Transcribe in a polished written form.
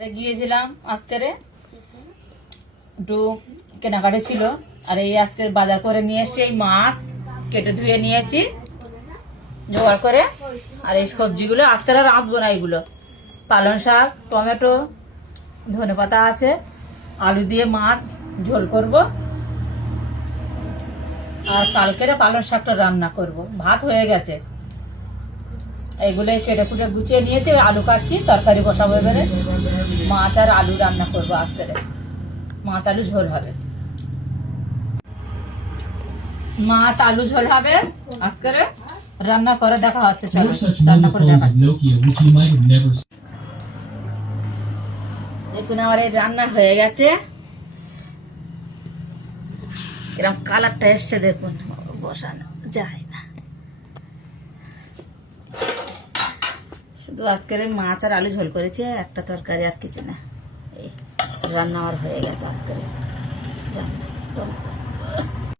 গিয়েছিলাম আজকেরে একটু কেনাকাটা ছিল। আর এই আজকে বাজার করে নিয়ে এসে এই মাছ কেটে ধুয়ে নিয়েছি জোগাড় করে। আর এই সবজিগুলো আজকে আর রাঁধবো না, এগুলো পালং শাক, টমেটো, ধনেপাতা আছে, আলু দিয়ে মাছ ঝোল করব। আর কালকের পালং শাকটা রান্না করব, ভাত হয়ে গেছে। এগুলো কেটে কুটে গুছিয়ে নিয়েছি, আলু কাটছি, তরকারি বসাবো। এবারে মাছ আর আলু রান্না করবো আজকে, মাছ আলু ঝোল হবে। মাছ আলু ঝোল হবে আজকে, রান্না করে দেখা হচ্ছে। চলো রান্না করে দেখাচ্ছি। দেখুন আমার এই রান্না হয়ে গেছে, এরকম কালারটা এসছে দেখুন, বসানো যায় না। শুধু আজকের মাছ আর আলু ঝোল করেছি, একটা তরকারি, আর কিছু না। এই রান্না আমার হয়ে গেছে আজকের রান্না।